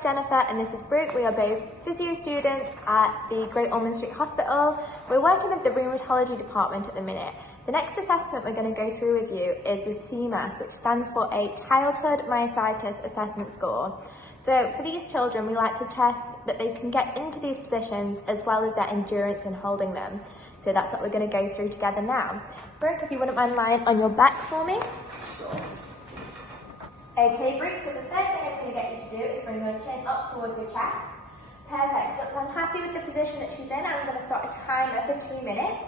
name's Jennifer and this is Brooke. We are both physio students at the Great Ormond Street Hospital. We're working at the rheumatology department at the minute. The next assessment we're going to go through with you is the CMAS, which stands for a Childhood Myositis Assessment Score. So for these children, we like to test that they can get into these positions as well as their endurance in holding them. So that's what we're going to go through together now. Brooke, if you wouldn't mind lying on your back for me. Sure. Okay, Brooke, so the first thing I'm going to get you to do is bring your chin up towards your chest. Perfect. Once I'm happy with the position that she's in, I'm going to start a timer for 2 minutes.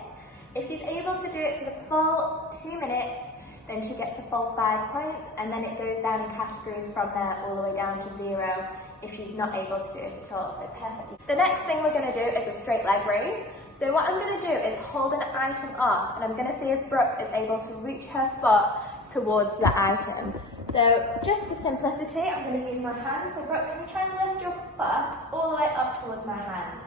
If she's able to do it for the full 2 minutes, then she gets a full 5 points, and then it goes down in categories from there all the way down to 0 if she's not able to do it at all. So perfect. The next thing we're going to do is a straight leg raise. So what I'm going to do is hold an item up, and I'm going to see if Brooke is able to reach her foot towards the item. So just for simplicity, I'm going to use my hand. So Brooke, can you try and lift your foot all the way up towards my hand?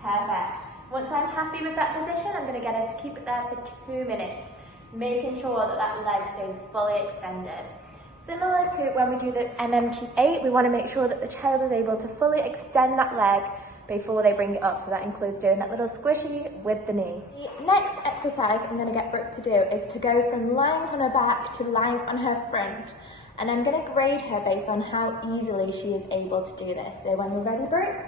Perfect. Once I'm happy with that position, I'm going to get her to keep it there for 2 minutes, making sure that that leg stays fully extended. Similar to when we do the MMT8, we want to make sure that the child is able to fully extend that leg before they bring it up, so that includes doing that little squishy with the knee. The next exercise I'm going to get Brooke to do is to go from lying on her back to lying on her front, and I'm going to grade her based on how easily she is able to do this. So when we're ready, Brooke?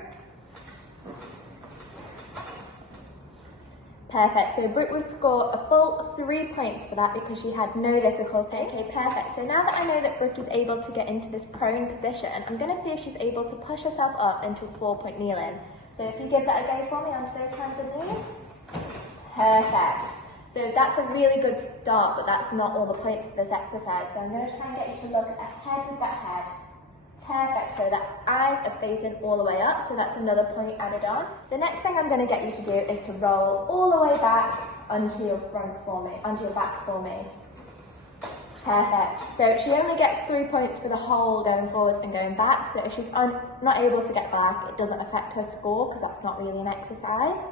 Perfect, so Brooke would score a full 3 points for that because she had no difficulty. Okay, perfect. So now that I know that Brooke is able to get into this prone position, I'm going to see if she's able to push herself up into a 4-point kneel-in. So if you give that a go for me onto those hands and knees. Perfect. So that's a really good start, but that's not all the points for this exercise. So I'm going to try and get you to look ahead with that head. Perfect, so the eyes are facing all the way up, so that's another point added on. The next thing I'm going to get you to do is to roll all the way back onto your front for me, onto your back for me. Perfect. So she only gets 3 points for the whole going forwards and going back, so if she's not able to get back, it doesn't affect her score because that's not really an exercise.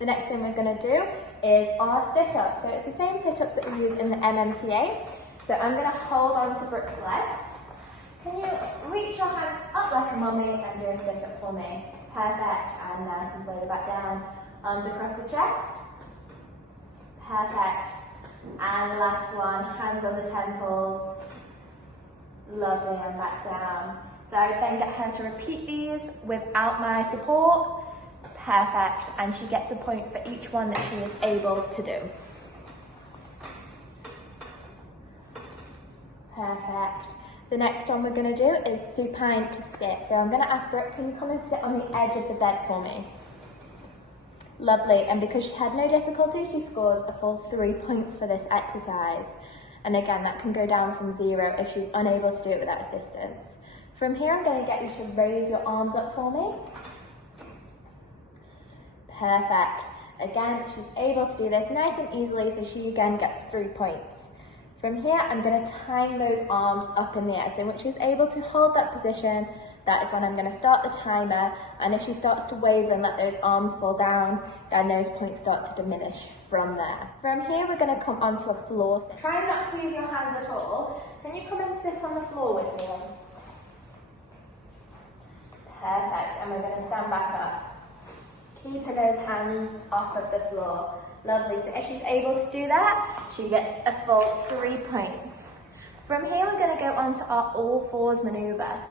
The next thing we're going to do is our sit-up. So it's the same sit-ups that we use in the MMTA. So I'm going to hold on to Brooke's legs. Can you reach your hands up like a mummy and do a sit-up for me? Perfect. And nice and slowly back down. Arms across the chest. Perfect. And the last one, hands on the temples. Lovely, and back down. So I would then get her to repeat these without my support. Perfect. And she gets a point for each one that she is able to do. Perfect. The next one we're going to do is supine to sit. So I'm going to ask Brooke, can you come and sit on the edge of the bed for me? Lovely, and because she had no difficulty, she scores a full 3 points for this exercise. And again, that can go down from 0 if she's unable to do it without assistance. From here, I'm going to get you to raise your arms up for me. Perfect. Again, she's able to do this nice and easily, so she again gets 3 points. From here, I'm going to time those arms up in the air. So once she's able to hold that position, that is when I'm going to start the timer. And if she starts to waver and let those arms fall down, then those points start to diminish from there. From here, we're going to come onto a floor sit. Try not to use your hands at all. Can you come and sit on the floor with me? Perfect. And we're going to stand back up. Keeping those hands off of the floor. Lovely, so if she's able to do that, she gets a full 3 points. From here, we're going to go on to our all fours manoeuvre.